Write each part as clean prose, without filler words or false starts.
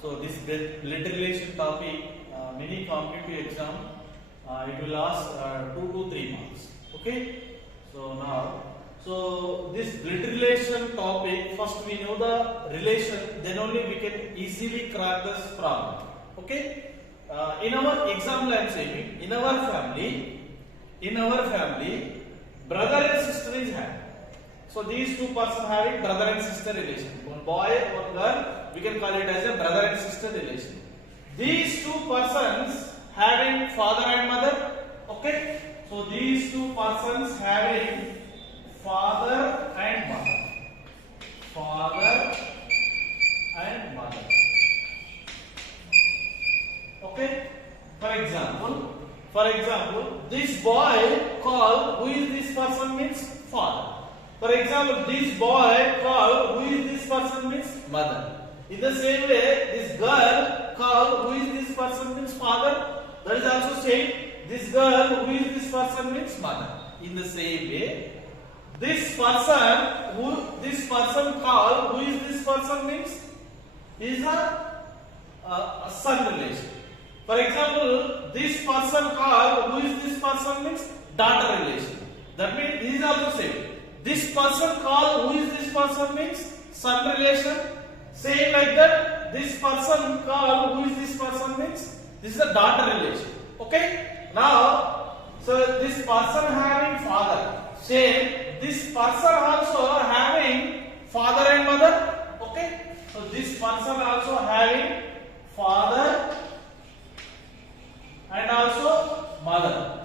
So this blood relation topic, many competitive exam, it will ask 2 to 3 marks. Okay. So now, so this blood relation topic, first we know the relation, then only we can easily crack this problem. Okay. In our example, I am saying, in our family, brother and sister is having. So these two persons having brother and sister relation. One boy, one girl, we can call it as a brother and sister relation. These two persons having father and mother. Okay. So these two persons having father and mother. Father and mother. Okay. For example, this boy call, who is this person means father. For example, this boy call, who is this person means mother. In the same way, this girl call, who is this person means father. That is also same. This girl, who is this person means mother. In the same way, this person call, who is this person means is a son relation. For example, this person call, who is this person means daughter relation. That means this is also same. This person call, who is this person means son relation. Same like that. This person call, who is this person means this is a daughter relation. Okay. Now, so this person having father. Same. This person also having father and mother. Okay. So this person also having father and also mother.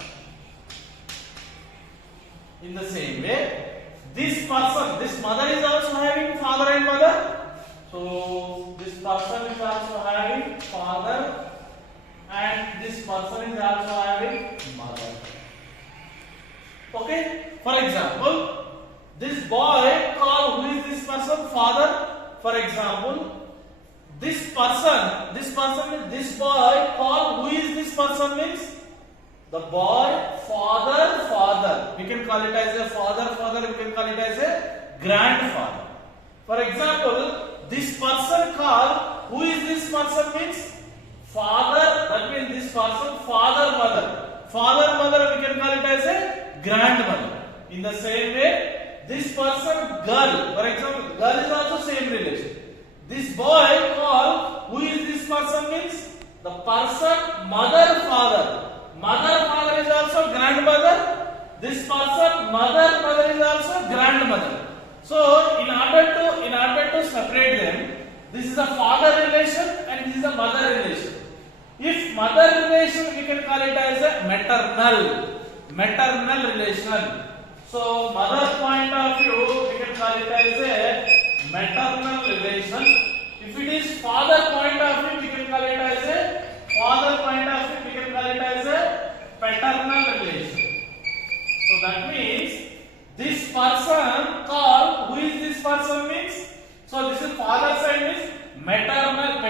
In the same way, this mother is also having father and mother. So this person is also having father and this person is also having mother. Okay. For example, this boy call, who is this person father. For example, this boy call, who is this person means the boy father. We can call it as a father. We can call it as a grandfather. For example, this person call, who is this person means father. That means this person father mother. We can call it as a grandmother. In the same way, this person girl. For example, girl is also same relation. This boy call, who is this person means the person mother father. Mother father is also grandmother. This person mother is also grandmother. So in order to separate them, this is a father relation and this is a mother relation. If mother relation, we can call it as a maternal relation. So mother point of view, we can call it as a maternal relation. If it is father point of view, we can call it as a paternal relation. So that means this person call, who is this person means, so this is father side means paternal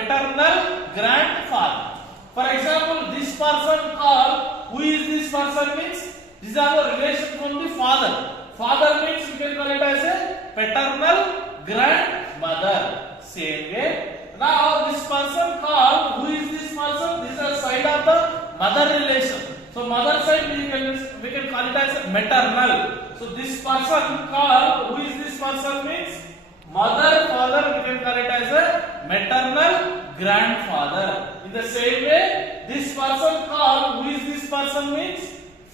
grandfather. For example, this person call, who is this person means these are the relation from the father means we can call it as a paternal grandmother. Same way, now this person call, who is this person, this is a side of the mother relation. So mother side we can call it as maternal. So this person call, who is this person means father, we can call it as a maternal grandfather. In the same way, this person call, who is this person means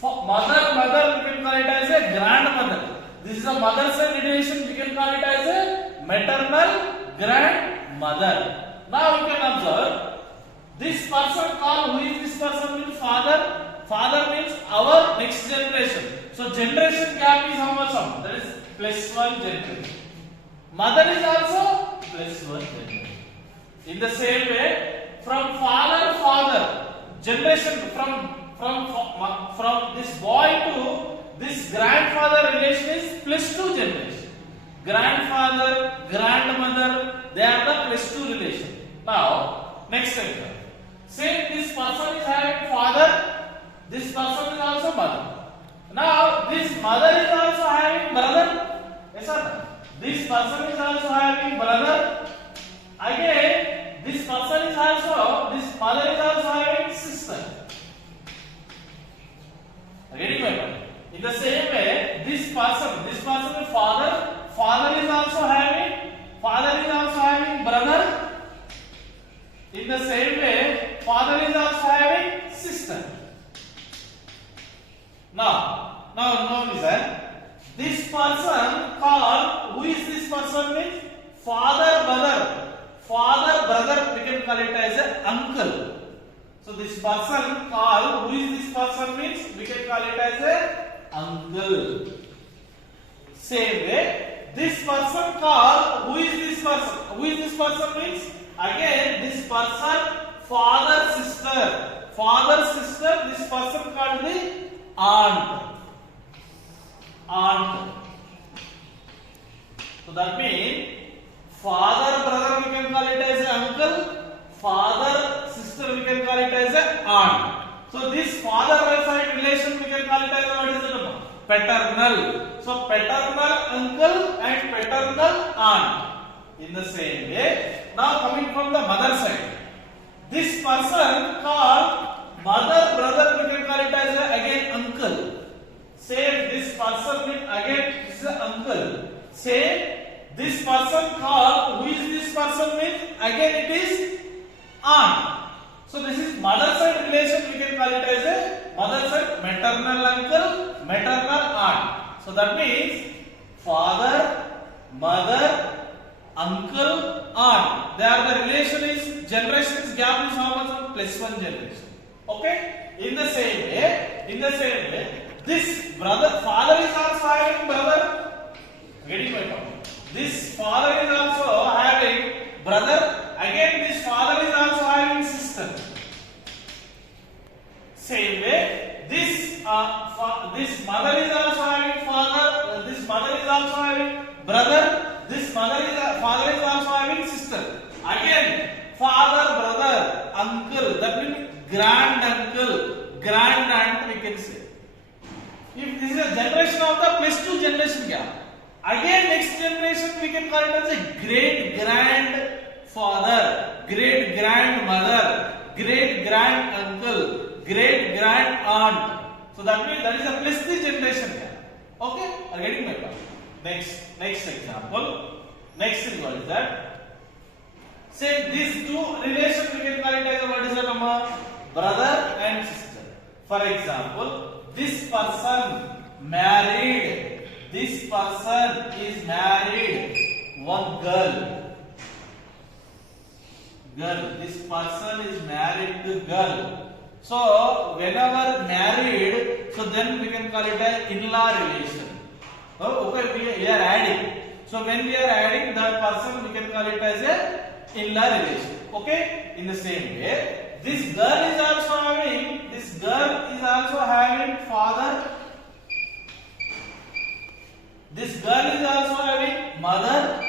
mother, we can call it as a grandmother. This is a mother side relation, we can call it as a maternal grandmother. Now you can observe, this person call, who is this person means father. Father means our next generation. So generation gap is how much? That is +1 generation. Mother is also +1 generation. In the same way, from father generation from this boy to this grandfather relation is +2 generation. Grandfather, grandmother, they are the +2 relation. Now, next example. Same, this person is having father. This person is also mother. Now, this mother is also having brother. Yes or no? This person is also having brother. Again, this person In the same way, father is also having sister. Now listen. This person called, who is this person means father brother. Father brother we can call it as an uncle. So this person called, who is this person means we can call it as a uncle. Same way, this person called, who is this person? Who is this person means again this person father sister. Father sister, this person called the aunt. So that means father brother we can call it as uncle, father sister we can call it as aunt. So this father side relation we can call it as what is it? Paternal. So paternal uncle and paternal aunt. In the same way, now coming from the mother side, this person called mother brother we can call it as again uncle. Same, this person with again is an uncle. Same, this person called, who is this person with again it is aunt. So this is mother side relation we can call it as a mother side maternal uncle, maternal aunt. So that means father, mother, uncle, aunt. They are the relation is generations gap is how much? +1 generation. Okay. In the same way, this brother, father is also having brother. Getting my point? This father is also having brother. Again, this father is also having sister. Same way, this mother is also having father. This mother is also having brother. This father is also having sister. Again, father, brother, uncle. That means grand uncle, grand aunt. We can say. If this is a generation of the +2 generation gap, again next generation we can call it as a great grandfather, great grandmother, great grand uncle, great grand aunt. So that means that is a +3 generation gap. Okay, are getting my point? Next example. Next is what is that? Say these two relations we can call it as what is the number? Brother and sister. For example, this person married. This person is married one girl. This person is married to girl. So whenever married, so then we can call it an in-law relation. Oh, okay, we are adding. So when we are adding that person, we can call it as a in-law relation. Okay. In the same way, this girl is also having father. This girl is also having mother.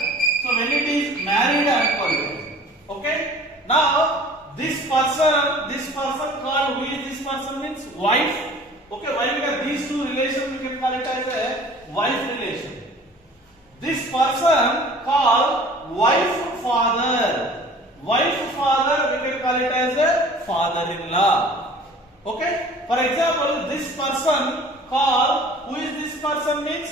So when it is married, I am calling it. Okay. Now this person called, who is this person means wife. Okay. Why? Because these two relations we can call it as a wife relation. This person called wife father. Wife father we can call it as a father-in-law. Okay. For example, this person called, who is this person means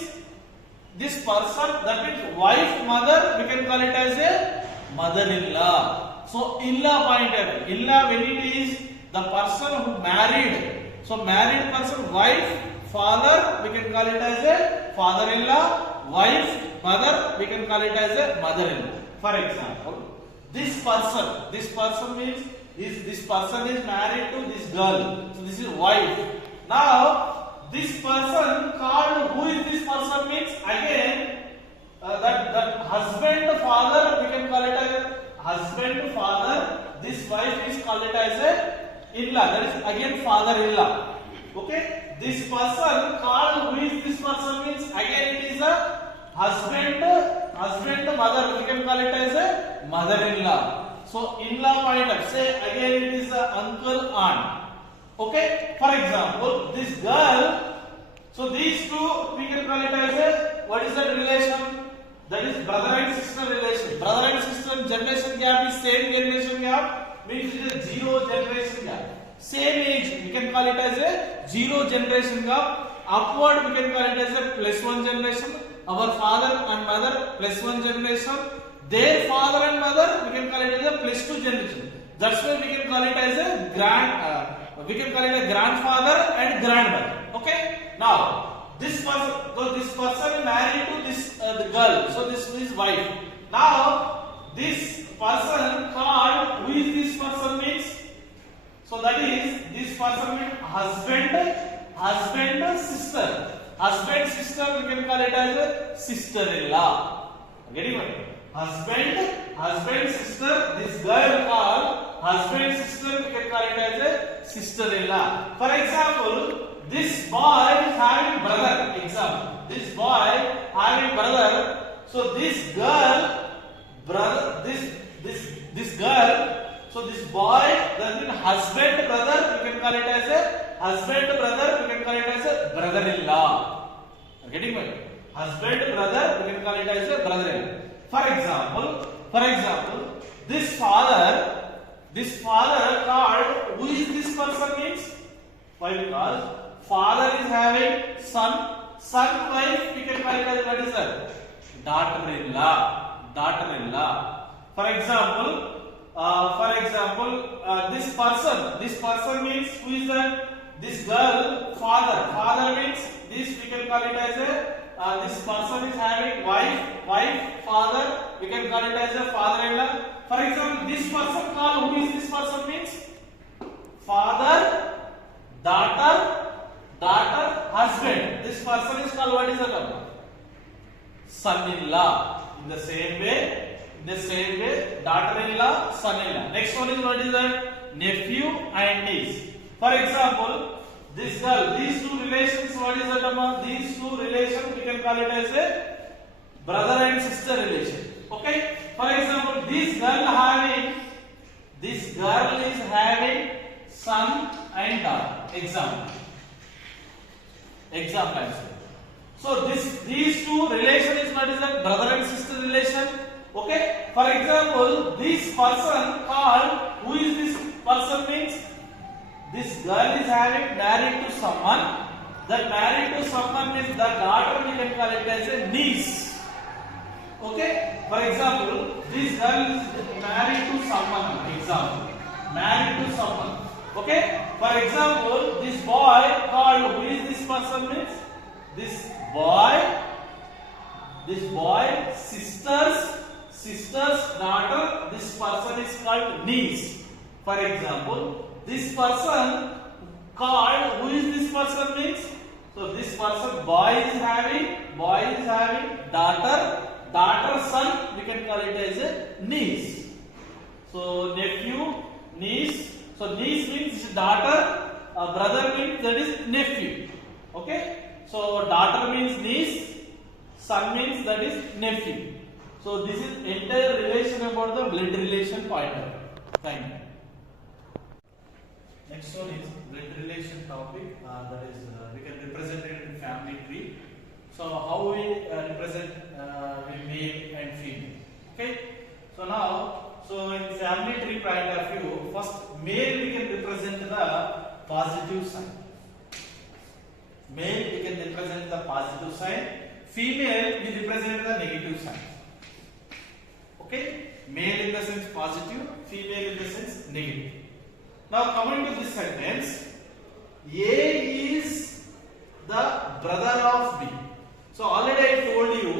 this person, that means wife mother we can call it as a mother-in-law. So in-law point of view, in-law when it is the person who married. So married person wife father we can call it as a father-in-law. Wife mother we can call it as a mother-in-law. For example, this person means this person is married to this girl. So this is wife. Now this person called, who is this person means again that husband father we can call it as husband father. This wife is called it as a in-law. That is again father-in-law. Okay. This person called, who is this person means again it is a husband mother we can call it as a mother-in-law. So in-law point of say again it is a uncle aunt. Okay. For example, this girl. So these two we can call it as a, what is that relation? That is brother and sister relation. Brother and sister generation gap is same generation gap, means it is a 0 generation gap. Same age we can call it as a 0 generation gap. Upward we can call it as a +1 generation. Our father and mother +1 generation. Their father and mother we can call it as a +2 generation. That's why we can call it as a we can call it a grandfather and grandmother. Okay. Now this person, so this person married to this the girl. So this is wife. Now this person called, who is this person means? So that is, this person means husband, sister. Husband, sister, we can call it as a sister-in-law. Getting it? Husband, sister. This girl called husband, sister, we can call it as a sister-in-law. For example, this boy is having brother. Example, this boy having brother. So this girl, brother, this girl. So this boy, that means husband, brother, we can call it as a husband, brother, we can call it as a brother-in-law. Getting me? Husband, brother, we can call it as a brother-in-law. For example, this father called, who is this person means? Why? Because father is having son, wife, we can call it as what is that? Daughter-in-law. For example, this person means, who is that? This girl, father means this, we can call it as a this person is having wife, father, we can call it as a father-in-law. For example, this person called, who is this person means? Father, daughter, husband. This person is called, what is the term? Son-in-law. In the same way, daughter-in-law, son-in-law. Next one is, what is that? Nephew and niece. For example, this girl, these two relations, what is that term? These two relations, we can call it as a brother and sister relation. Okay. For example, this girl is having son and daughter. Example. So these two relation is what is that? Brother and sister relation. Okay. For example, this person called, who is this person means? This girl is having married to someone. That married to someone means the daughter, we can call it as a niece. Okay. For example, this girl is married to someone. Okay. For example, this boy called, who is this person means? This boy, sister's daughter, this person is called niece. For example, this person called, who is this person means? So this person, boy is having daughter, son, we can call it as a niece. So nephew, niece. So niece means daughter, brother means that is nephew. Okay. So daughter means niece, son means that is nephew. So this is entire relation about the blood relation pointer. Thank you. Next one is blood relation topic. That is we can represent it in family tree. So how we represent male and female. Okay. So now, in family tree point of view, first male we can represent the positive sign. Male we can represent the positive sign. Female we represent the negative sign. Okay. Male in the sense positive, female in the sense negative. Now coming to this sentence, A is the brother of B. So already I told you,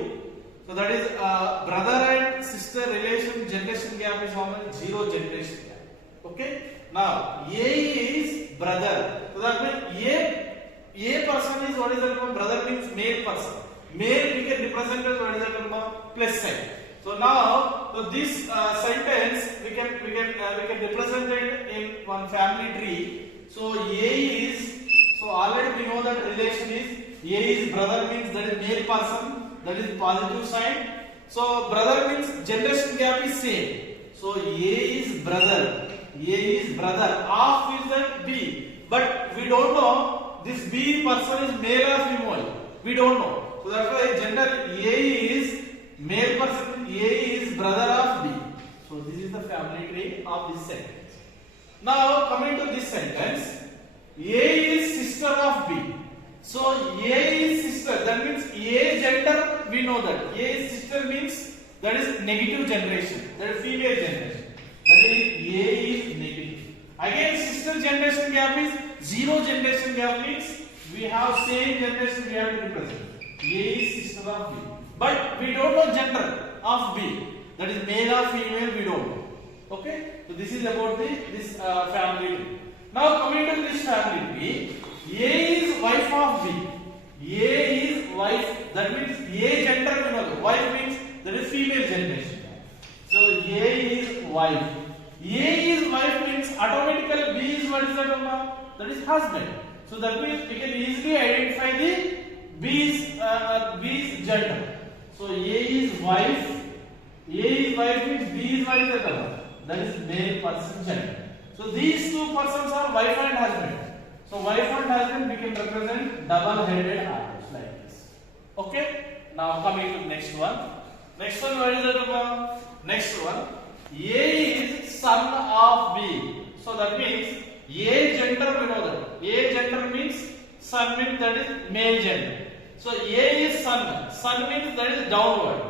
so that is brother and sister relation generation gap is how much? 0 generation gap. Okay. Now A is brother. So that means A person is what is the term? Brother means male person. Male we can represent as what is the term? Plus sign. So now, so this sentence we can represent it in one family tree. So A is, so already we know that relation is A is brother means that is male person, that is positive sign. So brother means generation gap is same. So A is brother of is that B, but we don't know this B person is male or female. We don't know. So that's why gender A is male person, A is brother of B. So this is the family tree of this sentence. Now coming to this sentence, A is sister of B. So A is sister, that means A gender, we know that. A is sister means that is negative generation, that is female generation. That is A is generation gap is 0 generation gap means we have same generation we have to represent. A is sister of B, but we don't know gender of B. That is male or female, we don't know. Okay, so this is about this family tree. Now coming to this family tree, A is wife of B. A is wife, that means A gender we know. Wife means that is female generation. So A is wife. A is wife means automatically B is what is that? That is husband. So that means we can easily identify the B's gender. So A is wife. A is wife means B is what is that? That is male person gender. So these two persons are wife and husband. So wife and husband we can represent double-headed arrows like this. Okay. Now coming to next one. Next one what is that? Next one. A is son of B. So that means A gender we know that. A gender means son means that is male gender. So A is son. Son means that is downward.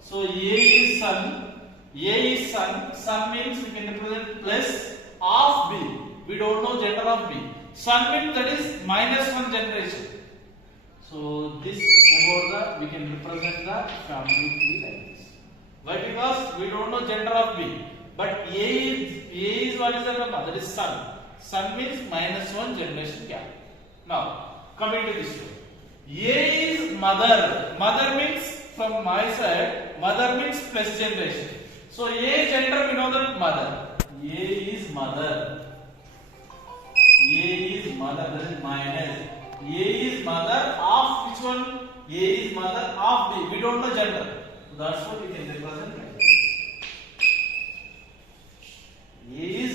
So A is son. A is son. Son means we can represent plus of B. We don't know gender of B. Son means that is -1 generation. So this about the we can represent the family tree like this. Why? Because we don't know gender of B. But A is what is that? That is son. Son means -1 generation gap. Now coming to this one. A is mother. Mother means from my side. Mother means plus generation. So A gender we know that mother. A is mother. A is mother, that is minus. A is mother of which one? A is mother of B. We don't know gender. So that's what we can represent like this. A is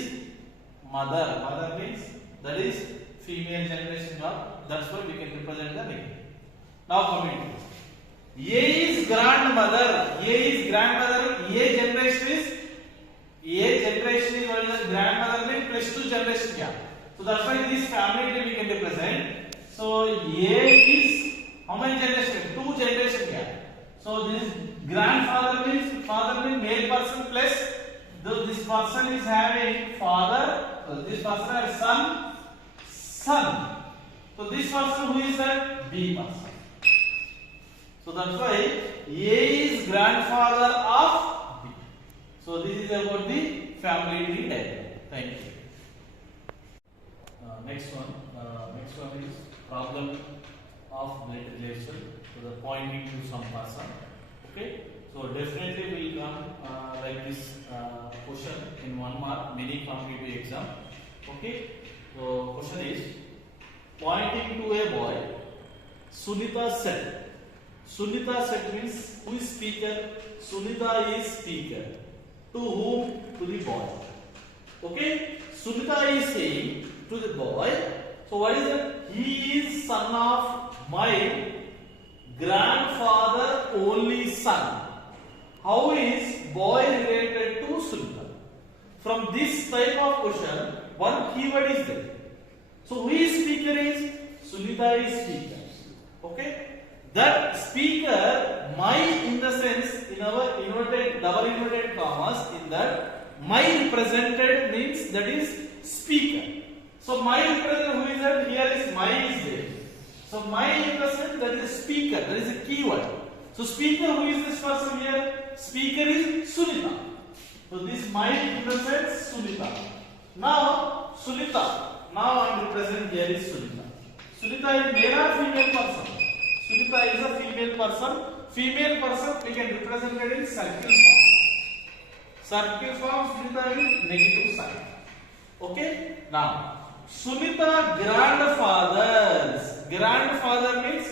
mother. Mother means that is female generation of. That's why we can represent the name. Now coming to this. A is grandmother. A is grandmother. A generation is what is grandmother means plus 2 generation gap. So that's why this family tree we can represent. So A is how many generation? 2 generation gap. So this grandfather means male person plus this person is having father. So this person has son. So this person who is that? B person. So that's why A is grandfather of B. So this is about the family tree diagram. Thank you. Next one is problem of blood relation. So the pointing to some person. Okay. So definitely will come like this question in 1 mark many competitive exam. Okay. So question is pointing to a boy. Sunita said. Sunita said means who is speaker? Sunita is speaker. To whom? To the boy. Okay. Sunita is saying to the boy. So what is it? He is son of my grandfather only son. How is boy related to Sunita? From this type of question, one keyword is there. So who is speaker is? Sunita is speaker. Okay. That speaker, my in the sense in our inverted, double inverted commas, in that my represented means that is speaker. So my represented who is that? Here is my is there. So my represented that is speaker. That is a keyword. So speaker who is this person here? Speaker is Sunita. So this my represents Sunita. Now Sunita. Now I am representing here is Sunita. Sunita is male or female person? Sunita is a female person. Female person we can represent it in circle form. Circle form Sunita is negative sign. Okay. Now Sunita grandfather means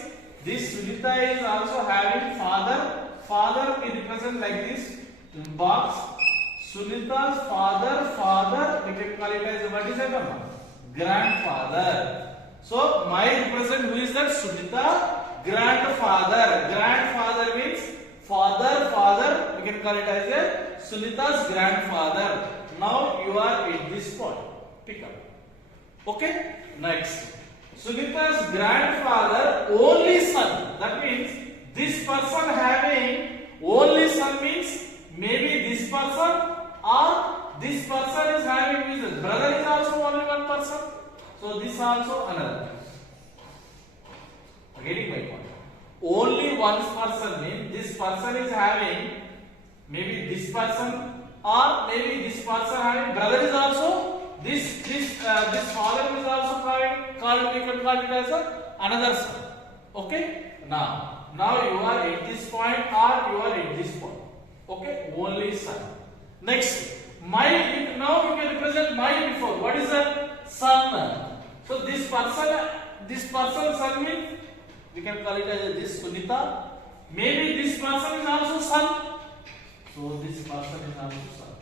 this Sunita is also having father. Father we represent like this in box. Sunita's father we can call it as what is that? Grandfather. So my represent who is that? Sunita grandfather. Grandfather means father we can call it as a Sunita's grandfather. Now you are at this point. Pick up. Okay. Next. Sunita's grandfather only son. That means this person having only son means maybe this person or this person is having his brother is also only one person. So this also another. Getting my point. Only one person means this person is having maybe this person or maybe this person having brother is also this father is also called we can call it as another son. Okay. Now you are at this point or you are at this point. Okay. Only son. Next my now you can represent my before. What is that? Son. So this person son means we can call it as this Sunita. Maybe this person is also son. So this person is also son.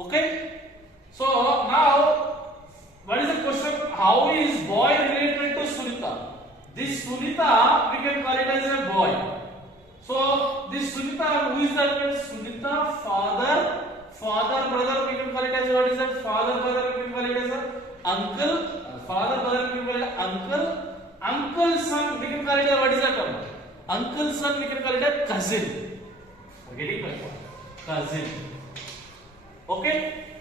Okay. So now what is the question? How is boy related to Sunita? This Sunita we can call it as a boy. So this Sunita, who is that? Sunita father, brother we can call it as what is that? Father, brother we can call it as a uncle. Father, brother we can call it uncle. Uncle son we can call it as what is that term? Uncle son we can call it as cousin. Getting my point? Cousin. Okay?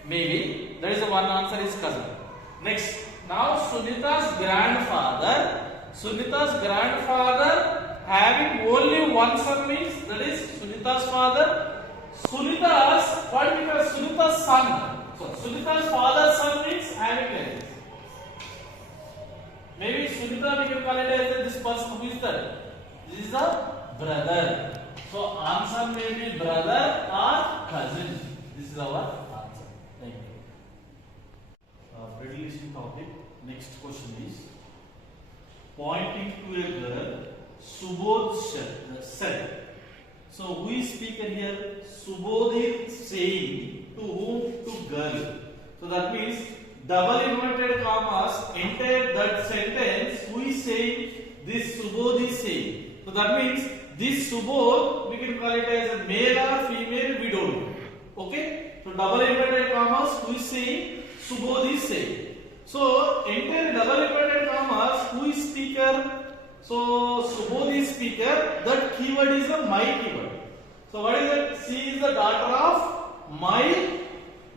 Maybe that is the one answer is cousin. Next, now Sunita's grandfather having only one son means that is Sunita's father. Sunita's son. So Sunita's father's son means having like this. Maybe Sunita we can call it as this person who is that? This is the brother. So answer may be brother or cousin. This is our answer. Thank you. Very listening topic. Next question is pointing to a girl. Subodh said. So who is speaking here? Subodh is saying to whom? To girl. So that means double inverted commas enter that sentence. Who is saying? This Subodh is saying. So that means this Subodh we can call it as a male or female. We don't know. Okay. So double inverted commas. Who is saying? Subodh is saying. So enter double inverted commas. Who is speaker? So Subodh is speaker. That keyword is a my keyword. So what is it? She is the daughter of my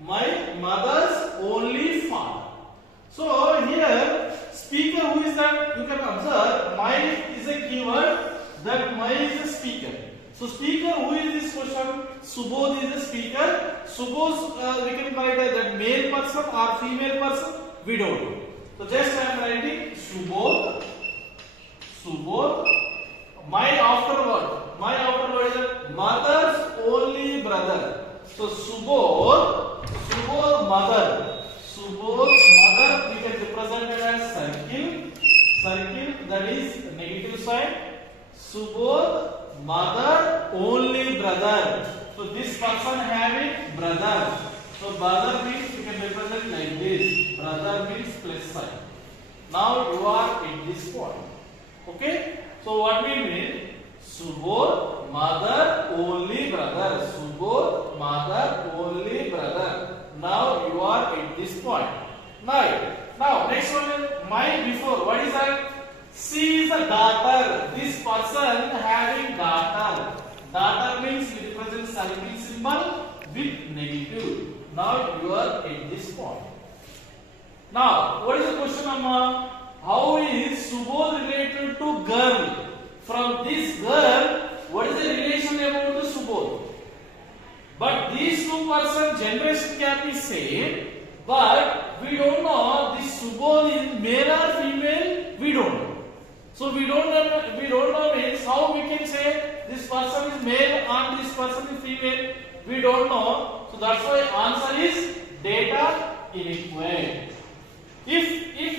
mother's only father. So here speaker who is that? You can observe my is a keyword. That my is a speaker. So speaker who is this question? Subodh is the speaker. Suppose we can call it as that male person or female person. We don't know. So just I am writing Subodh. My afterword is a mother's only brother. So Subodh mother we can represent it as circle that is negative sign. Subodh mother only brother. So this person having brother. So brother means we can represent like this. Brother means plus sign. Now you are in this point. Okay. So what we mean? Subodh mother only brother. Subodh mother only brother. Now you are at this point. Now next one is my before. What is that? She is a daughter. This person having daughter. Daughter means we represent circle symbol with negative. Now you are at this point. Now what is the question, Amma? How is Subodh related to girl? From this girl, what is the relation about the Subodh? But these two persons generation gap is same, but we don't know this Subodh is male or female. We don't know. So we don't know means how we can say this person is male and this person is female. We don't know. So that's why answer is data inadequate. If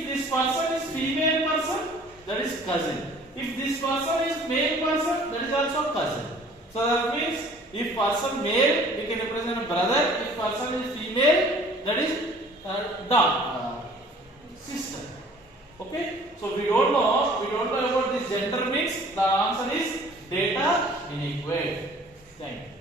this person is female person, that is cousin. If this person is male person, that is also cousin. So that means if person male, we can represent a brother. If person is female, that is sister. Okay. So we don't know about this gender mix. The answer is data inadequate. Thank you.